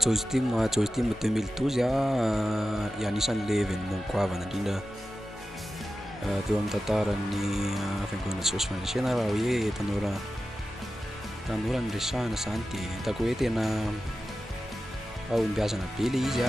Jeux Team 2012 anisan'le événement goavana indrindra teo amin'ny tantaran'ny fiangonana Jesosy Fandresena raha hoe tanora ny resahana zany dia hitako hoe tena ahombiazana be le izy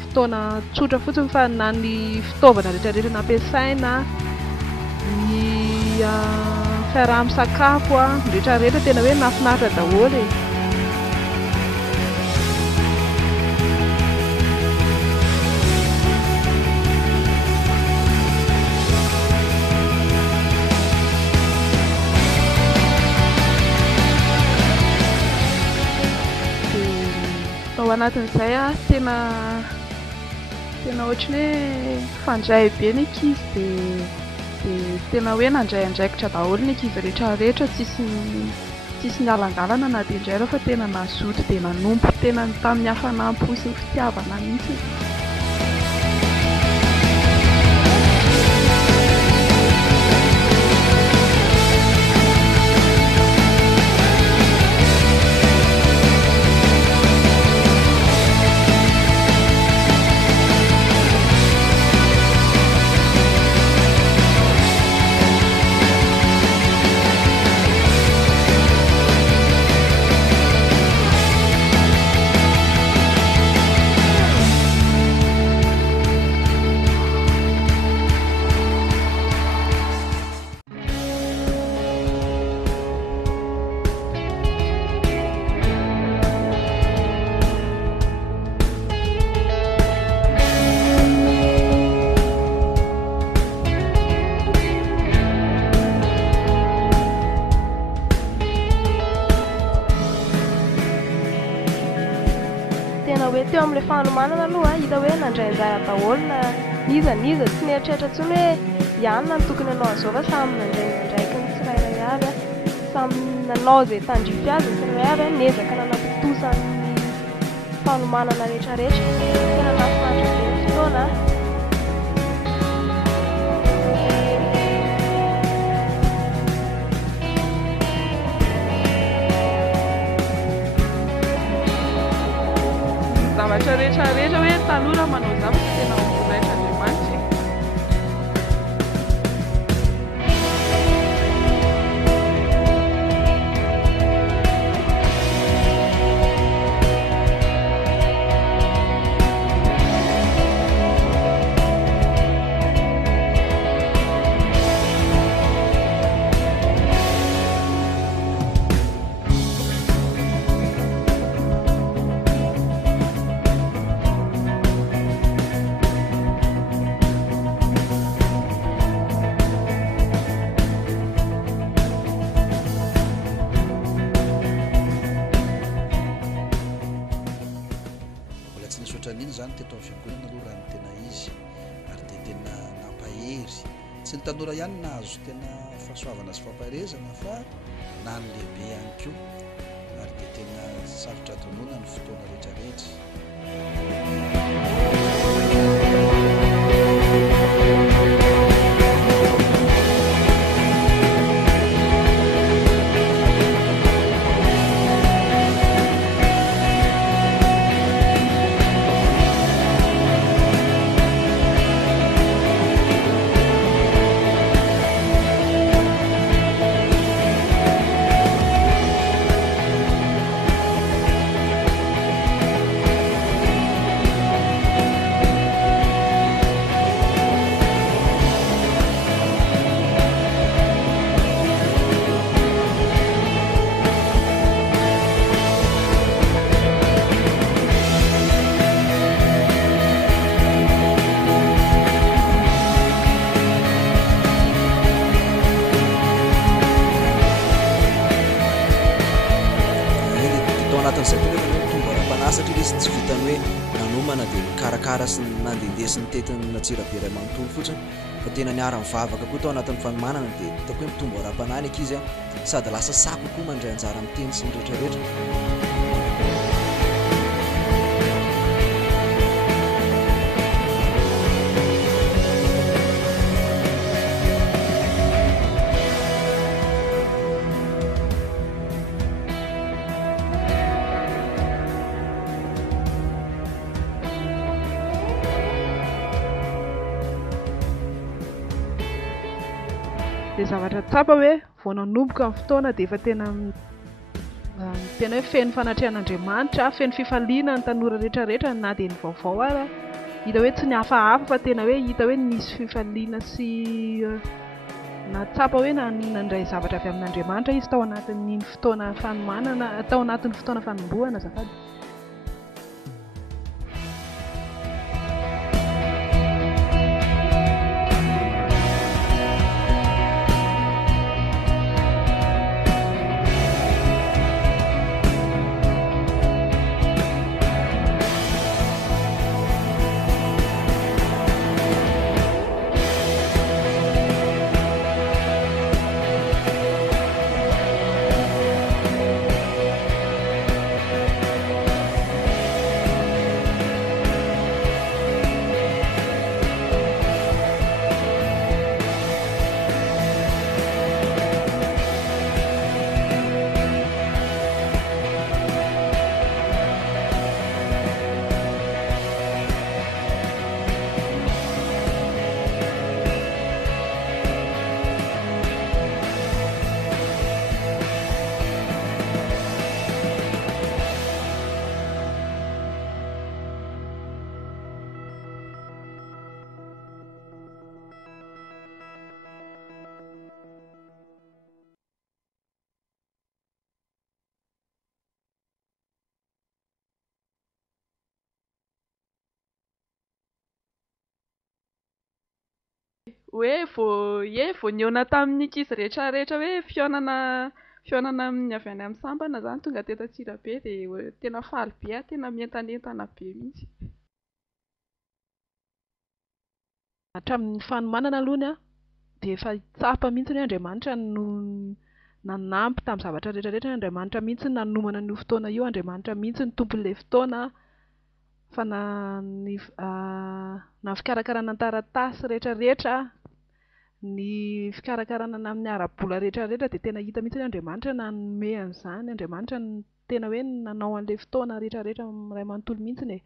fotoana tsotra fotsiny fa na ny fitaovana rehetrarehetra nampiasaina ny fiaraha-misakafo rehetrarehetra tena hoe nafinaritra daholo ao anatin'izay tena ohatran'ny hoe fandray be ny ankizy dia tena hoe nandray andraikitra daholo ny ankizy rehetrarehetra tsisy ny alangalana na dia indray raha fa tena nazoto dia nanompo tena tamin'ny hafanampo sy ny fitiavana mihitsy. Teo amin'ilay fanomanana aloha hita hoe nandray daholo na niza tsy mieritreritra intsony hoe ianona no tokony hanao an'izao fa samy nandraiky ny tsirairay avy samy nanao izay tandrify azy ny tsirairay avy niezaka nanapitosan'ny fanomanana rehetrarehetra tena nafinaritra be ny fotoana. Zavatra rehetrarehetra hoe tanora manao zavatra tena vonaitra Andriamanitra. indrindra zany teto amin'ny fiangonana aloha raha ny tena izy ary dia tena nampahery tsy ny tanora ihany nahazo tena fahasoavana sy famparezana fa na ny lehibe ihany koa ary dia tena sarotra donona ny fotoana rehetrarehetra. Satria izy tsy vitany hoe nanomana dia mikarakara sy nandehandeha sy nitetin'ny natsirabe iray manontolo fotsiny fa tena niara mivavaka koa tao anatin'ny fanomanana dia hitako hoe mitombo ara-panahy ny ankizy sady lasa sako koa mandray anjara amin'ny teny sy ny rehetrarehetra. Dia zavatra tsapa hoe vao nanomboka amin'ny fotoana dia efa tena hoe feno fanatrehan'Andriamanitra, feno fifaliana ny tanora rehetrarehetra na dia ny vaovao ara hita hoe tsy ny hafahafa fa tena hoe hita hoe nisy fifaliana sy na tsapa hoe nandray zavatra avy amin'Andriamanitra izy tao anatin'ny fotoana fanomanana, tao anatin'ny fotoana fanombohana azafady. Hoe vao niona tamin'ny ankizy rehetrarehetra hoe fihaonana amin'ny avy any amin'ny sambana izany tonga teto Antsirabe dia tena faly be, tena mientanentana be mihitsy. Hatramin'ny fanomanana aloha dia efa tsapa mihitsy ny Andriamanitra no nanampy tamin'ny zavatra rehetrarehetra ny Andriamanitra mihitsy nanomana n'io fotoana io, Andriamanitra mihitsy ny tompon'ilay fotoana fa na fikarakarana ny taratasy rehetrarehetra, ny fikarakarana amin'ny ara-bola rehetrarehetra dia tena hita mihitsy ny Andriamanitra nanome an'izany, Andriamanitra tena hoe nanao an'ilay fotoana rehetrarehetra iray manontolo mihitsy e.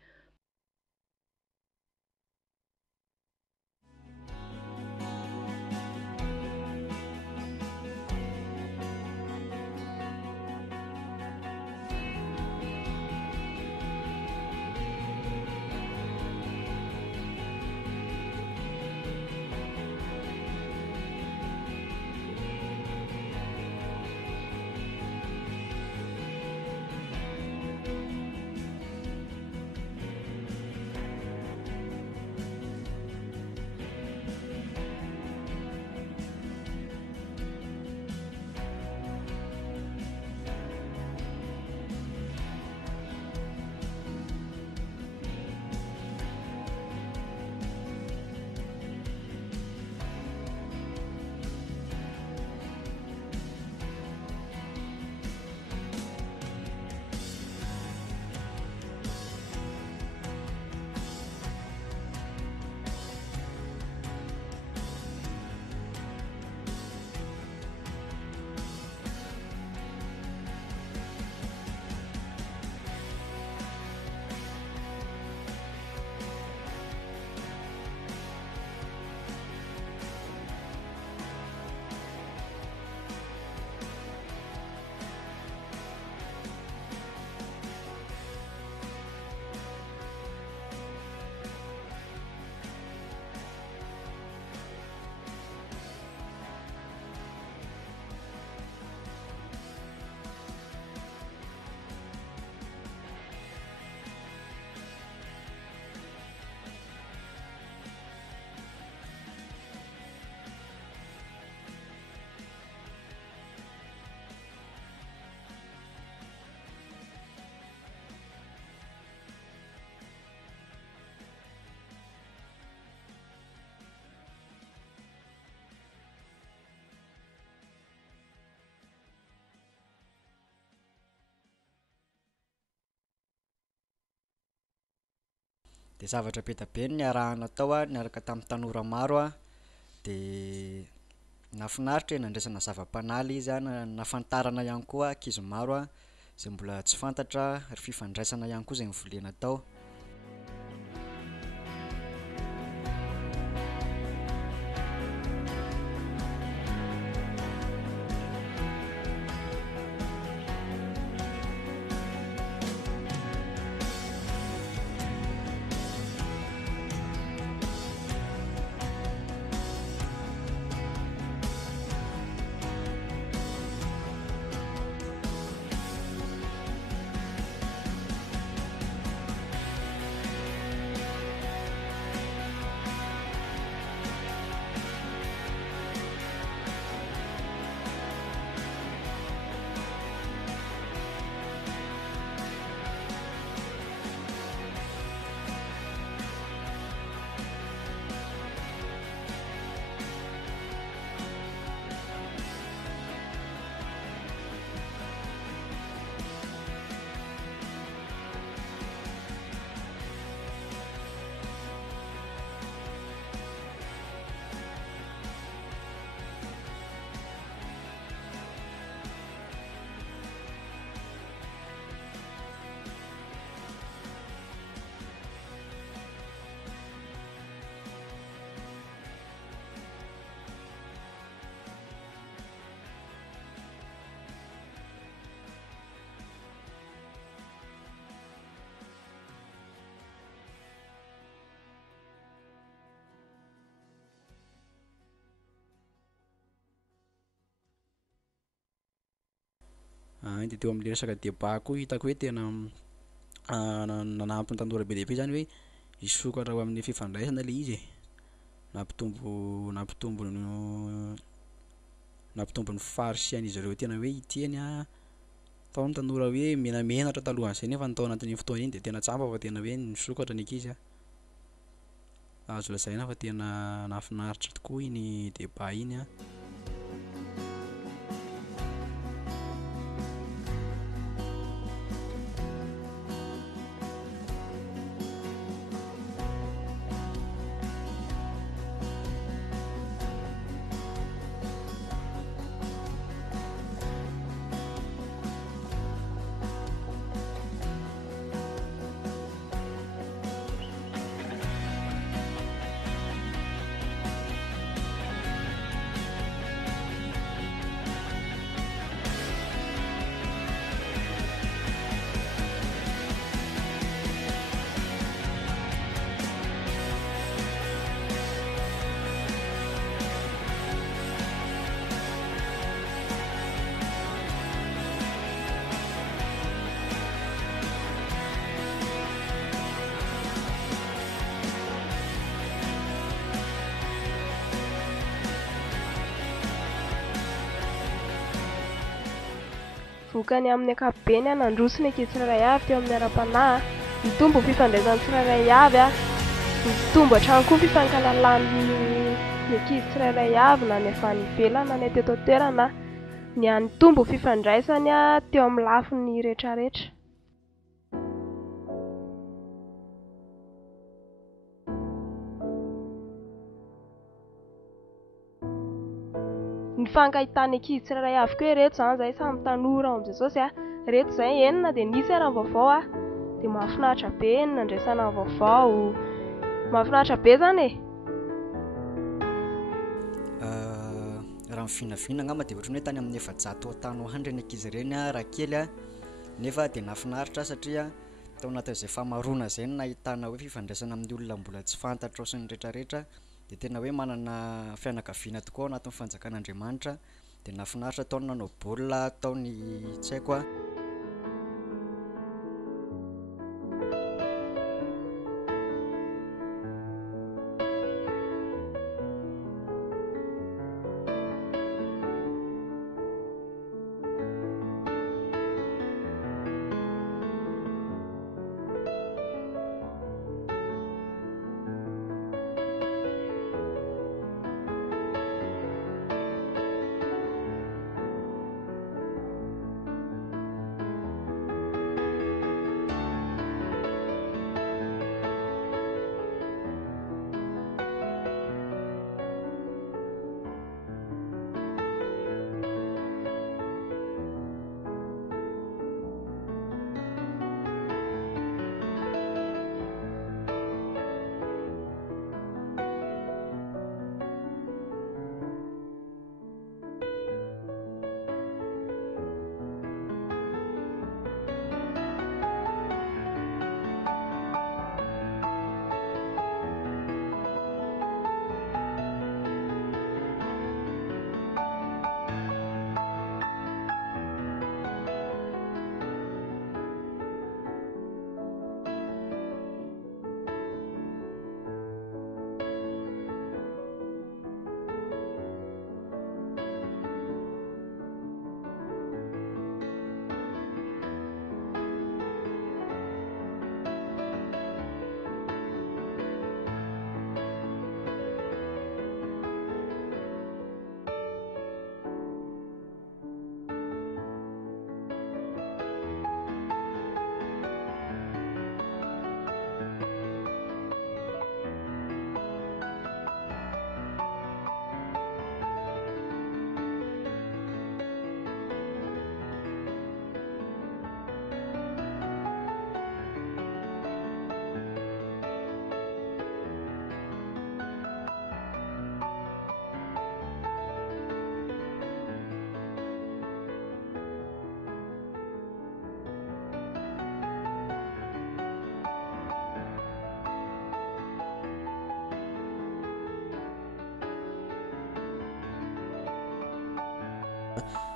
de zavatra be da be niarahana tao a niaraka tamin'ny tanora maro a de nafinaritra nandraisana zava-panaly izy a nafantarana ihany koa ankizy maro a zay mbola tsy fantatra ry fifandraisana ihany koa zay nivolena tao. De teo amin'le resaka débat koa hitako hoe tena nanampy ny tanora be dia be zany hoe hisokatra ao amin'ny fifandraisana le izy nampitombo ny faharisian'izy ireo tena hoe hiteny a tao ny tanora hoe menamenatra talohan'izay nefa ny tao anatin'iny fotoana iny de tena tsapa fa tena hoe nisokatra ny ankizy a. Azo lazaina fa tena nahafinaritra tokoa iny débat iny a. Vokany amin'ny ankapobeny a nandrosiny ankizy tsirairay avy teo amin'ny ara-panahy, mitombo ny fifandraisan'ny tsirairay avy a, mitombo hatrany koa fifankalalan'ny ankizy tsirairay avy na ny avy any ivelany na ny teto an-toerana, ny anitombo fifandraisany a teo amin'ny lafiny rehetrarehetra. Ny fankahitany ankizy tsirairay avy koa ireto zany zay samy tanora ao amin'izay saosy a, reto zay enina de nisy ara vaovao a, de mahafinaritra be ny nandraisana vaovao, mahafinaritra be zany e. Raha mivinavina angamba de ohatrany hoe tany amin'ny 700 tany ho andry ny ankizy ireny a raha kely a, nefa de nahafinaritra satria tao anatin'izay famarona zay no nahitana hoe fifandraisana amin'ny olona mbola tsy fantatra ao sy ny rehetrarehetra, de tena hoe manana fianakaviana tokoa ao anatin'ny fanjakan'Andriamanitra, de nahafinaritra tao ny nanao baolina, tao ny tsy haiko a.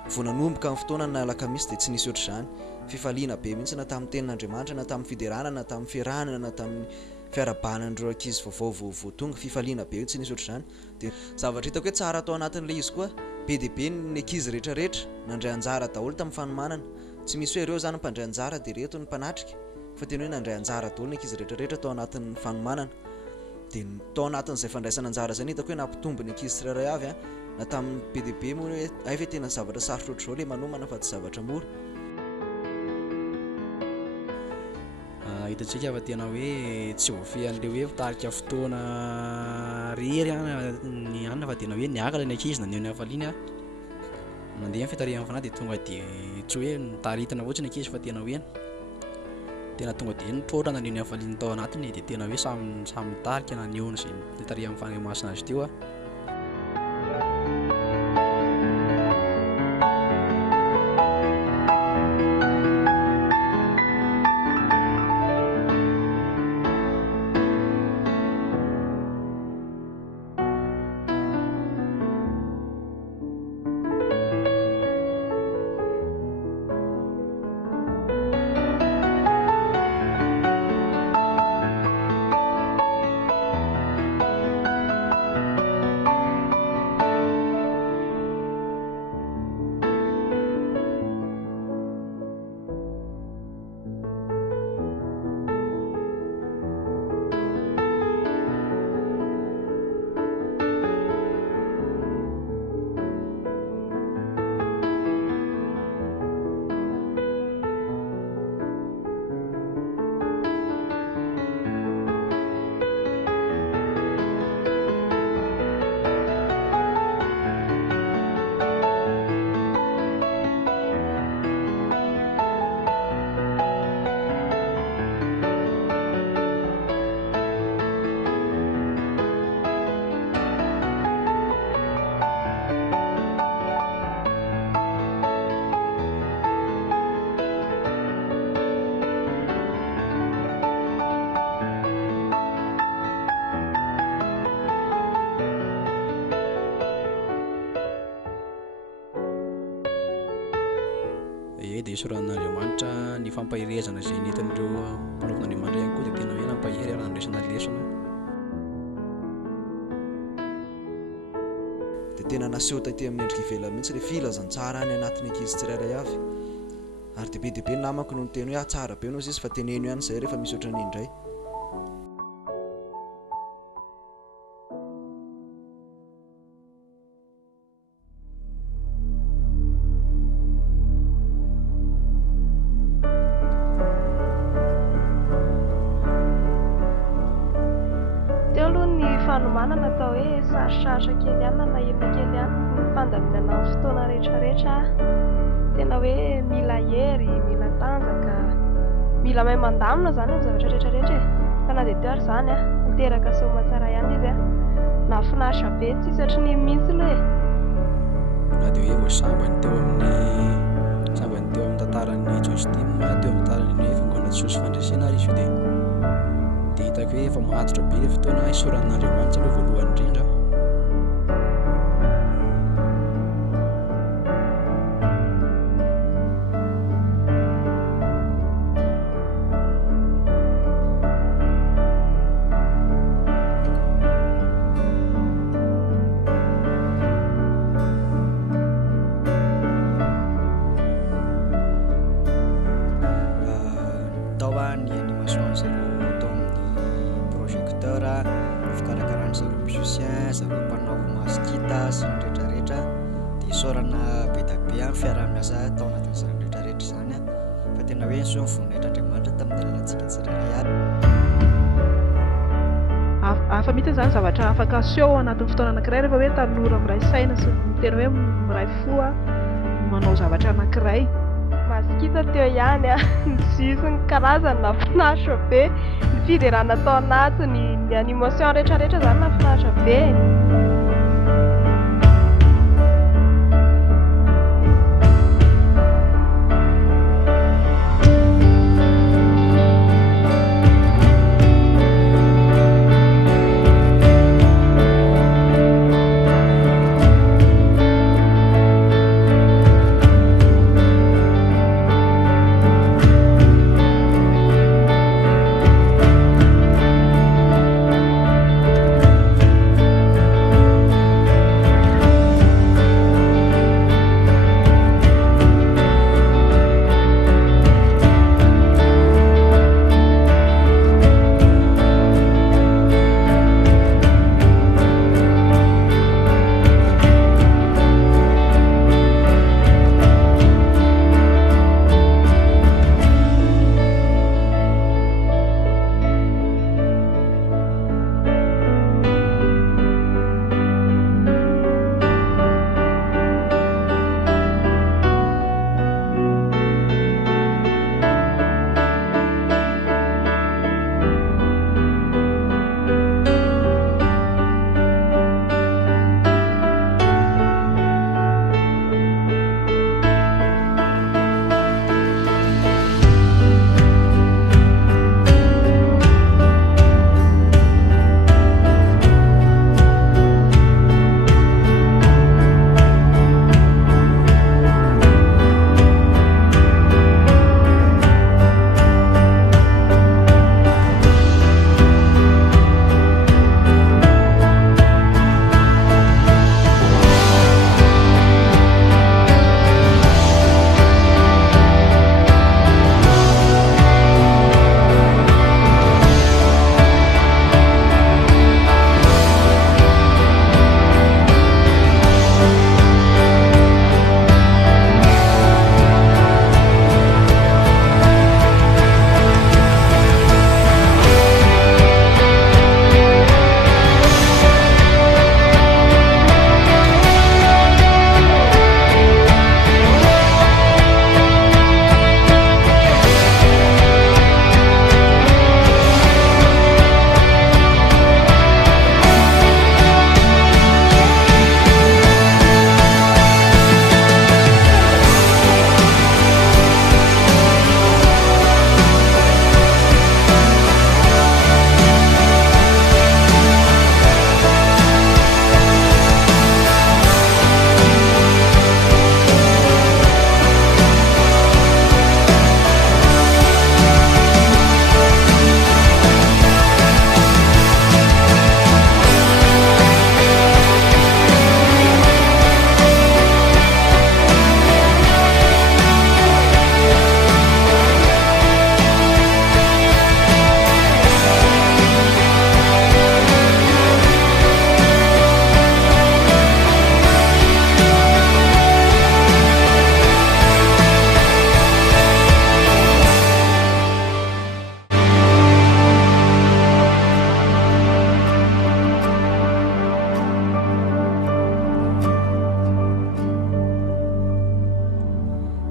vao nanomboka amin'ny fotoana na alakamisy dia tsy nisy ohatr'izany fifaliana be mihitsy na tamin'ny tenin'Andriamanitra na tamin'ny fiderana na tamin'ny fiarahana na tamin'ny fiarabanandreo ankizy vaovao tonga fifaliana be tsy nisy ohatr'izany dia zavatra hitako hoe tsara atao anatin'ilay izy koa be dia be ny ankizy rehetrarehetra nandray anjara daholo tamin'ny fanomanana tsy misy hoe ireo zany mpandray anjara dia reto ny mpanatrika fa tena hoe nandray anjara daholo ny ankizy rehetrarehetra tao anatin'ny fanomanana dia tao anatin'izay fandraisana anjara zany hitako hoe nampitombo ny ankizy tsirairay avy na tamin'ny be dia be moa hoe ay ve tena zavatra sarotra ohatr'izao ilay manomana fa tsy zavatra mora hitantsika fa tena hoe tsy voafehan'le hoe tarika fotoana rery ny anina fa tena hoe niakala ny ankizy naneo ny hafaliany mandeha ny fitarihan'ny fanahy dia tonga dia tsy hoe nitaritana fotsiny ankizy fa tena hoe tena tonga dia nitrotra naneo ny hafaliany tao anatiny dia tena hoe samy mitarika nanehoana izay nitarihan'ny fanahy masina azy teo dia soran'Andriamanitra ny fampahirezana izay nentin'ireo mpanaovin'Andriamanitra ihany koa dia tena hoe nampahery ary nandraisana lesona dia tena naseho taty amin'ny endrika ivelany mihitsy ilay filazantsara any anatin'ny ankizy tsirairay avy ary dia be ny namako no niteny hoe tsara be nozy izy fa teneno ihany izay rehefa misy ohatrany indray fanomanana atao hoe sarosarotra kely ihany na nahirana kely ihany ny fandaminana amin'ny fotoana rehetrarehetra tena hoe mila hery mila tanjaka mila mahay mandamina zany amin'ny zavatra rehetrarehetra fa na dia teo ary zany miteraka somatsara ihany izy nahafinaritra be tsisy ohatrany mihitsy aloha na dia hoe voasambany teo amin'ny tantaran'ny jostima teo amin'ny tantaran'ny hoe fangona tsosy fandresena ary izy io dia hitako hoe efa mahatotra be ilay fotoana isoran'Andriamanitra aloha voalohany indrindra hafa mihitsy zany zavatra afaka aseho anatin'ny fotoana anankiray rehefa hoe tanora miray saina sy tena hoe miray fo manao zavatra anankiray masikita teo ihany ny jiso ny karazany nafinaritra be ny fiderana tao anatiny ny animation rehetrarehetra zany nafinaritra be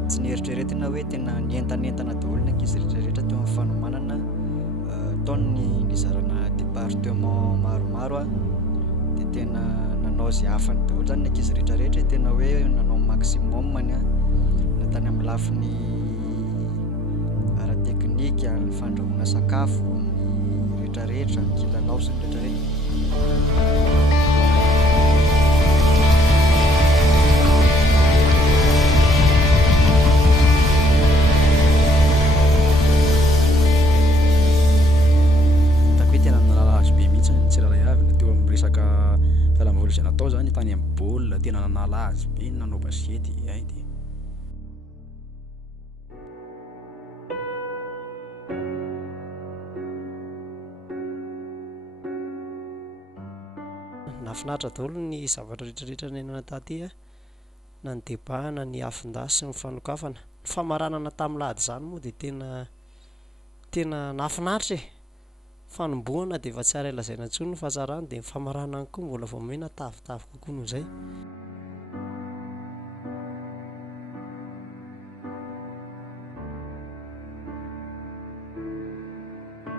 tsy nieritreretina hoe tena nientanentana daholo ny ankizy rehetrarehetra teo amin'ny fanomanana taony ny nizarana département maromaro a dia tena nanao zay hafany daholo zany ny ankizy rehetrarehetra tena hoe nanao maximumany a na tany amin'ny lafiny ara-teknika ny fandrahoana sakafo ny rehetrarehetra ny kilalao sy ny rehetrarehetra. Resaka fialamboly izay natao zany tany amin'ny baolina tena nanala azy be nanao baskety ay dia nafinaritra daholo ny zavatra rehetrarehetra nenana taty na ny débat na ny afindasy sy ny fanokafana ny famaranana tamin'ny lahady zany moa dia tena nafinaritra fanomboana dia efa tsy ara ilazaina intsony ny fahatsarany dia ny famaranana koa mbola vao mena tavitavy kokoa noho izay.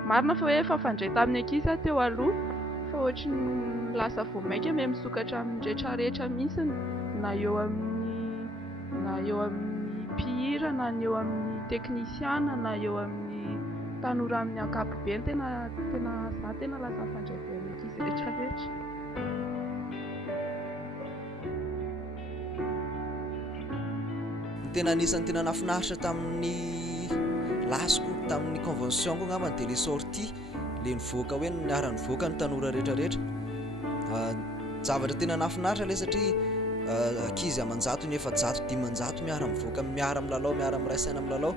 Marina fa hoe fafandray tamin'ny ankizy teo aloha fa ohatry ny lasa vao maika me misokatra amin'ny rehetrarehetra mihitsy na eo amin'ny mpihira na eo amin'ny teknisiana na eo amin'ny tanora amin'ny ankapobeny tena lasa fandray be amin'ny ankizy rehetrarehetra. Tena anisan'ny tena nafinaritra tamin'ny lasiko tamin'ny convention koa ngambany dia le sortie le nivoaka hoe niara nivoaka ny tanora rehetrarehetra zavatra tena nafinaritra le satria ankizy amanjato ny efajato dimanjato miara mivoaka miara milalao miara mirasaina milalao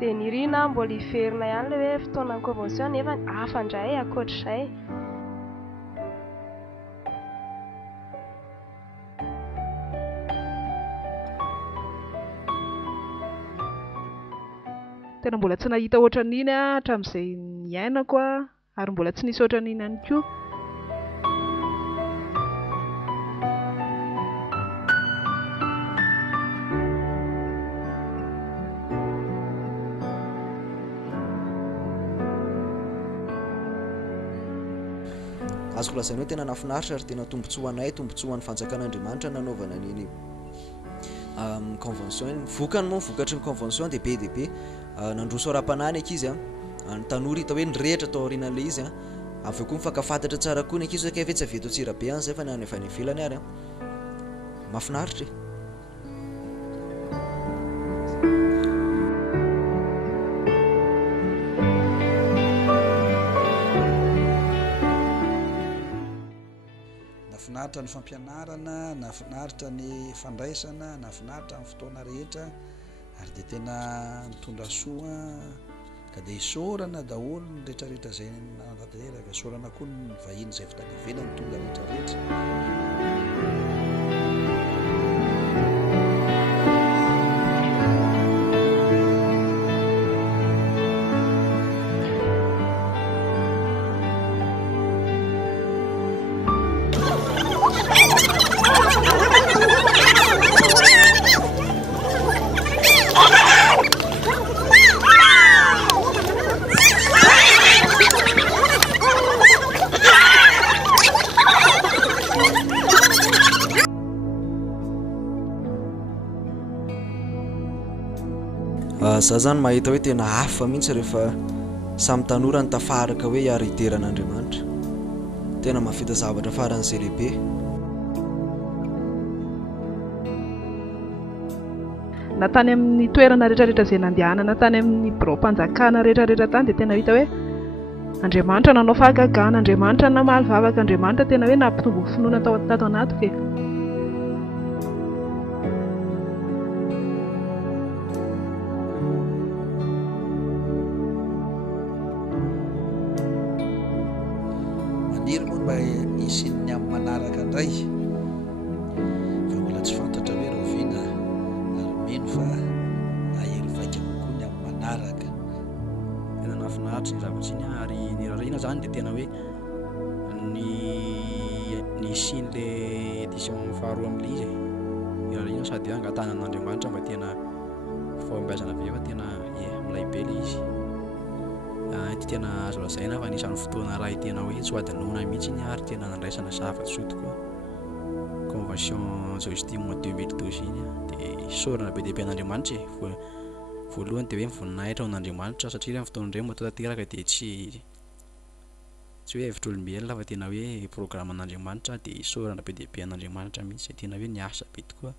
dia nirina mbola hiverina ihany le hoe fotoanany convention nefa afandray akoatr'izay. Tena mbola tsy nahita ohatran'iny hatramin'izay niainako ary mbola tsy nisy ohatran'iny ihany koa. azoko lazaina hoe tena nafinaritra ary tena tombontsoanay tombontsoan'ny fanjakan'Andriamanitra nanaovana an'iny convention iny vokany moa vokatry ny convention dia be dia be nandroso ara-panany ankizy ny tanora hita hoe nyrehitra tao aorianan'ilay izy avy eo koa mifankafantatra tsara koa ny ankizy hoe kafa tsy aveto tsirabe an'izay fa ny avy any ivelany ary mahafinaritra nafinaritra ny fampianarana, nafinaritra ny fandraisana, nafinaritra ny fotoana rehetra ary dia tena mitondra soa ka dia isaorana daholo ny rehetrarehetra izay nanatanteraka, isaorana koa ny vahiny izay avy tany ivelany tonga rehetrarehetra. Za zany mahita hoe tena hafa mihitsy rehefa samy tanora ny tafaraka hoe hiara hideran'Andriamanitra tena mahavita zavatra faran'izay lehibe. Na tany amin'ny toerana rehetrarehetra izay nandehanana tany amin'ny birao-mpanjakana rehetrarehetra tany dia tena hita hoe Andriamanitra nanao fahagagana, Andriamanitra namaly vavaka, Andriamanitra tena hoe nampitombo finoana tato anaty ke. Maniry moa mba isin'ny amin'ny manaraka indray fa mbola tsy fantatra hoe roviana ary mino fa ahery vaika kokoa ny amin'ny manaraka. Tena nafinaritra ny zavatra iny ary ny rarina zany dia tena hoe ny sin'le édition faharoa amin'ilay izy irariana sady angatana an'Andriamanitra mba tena fahombiazana be fa tena milay be le izy ty tena azo lazaina fa anisan'ny fotoana raha tena hoe tsy ho adinoina mihitsy iny ary tena nandraisana zava-tsoa tokoa convention Joachim 2012 iny dia sorana be dia be an'Andriamanitra voalohany dia hoe mivoninahitra ao an'Andriamanitra satria amin'ny fotoana ireny moa tanteraka dia tsy hoe hevitr'olombelona fa tena hoe programme an'Andriamanitra dia sorana be dia be an'Andriamanitra mihitsy tena hoe niasa be tokoa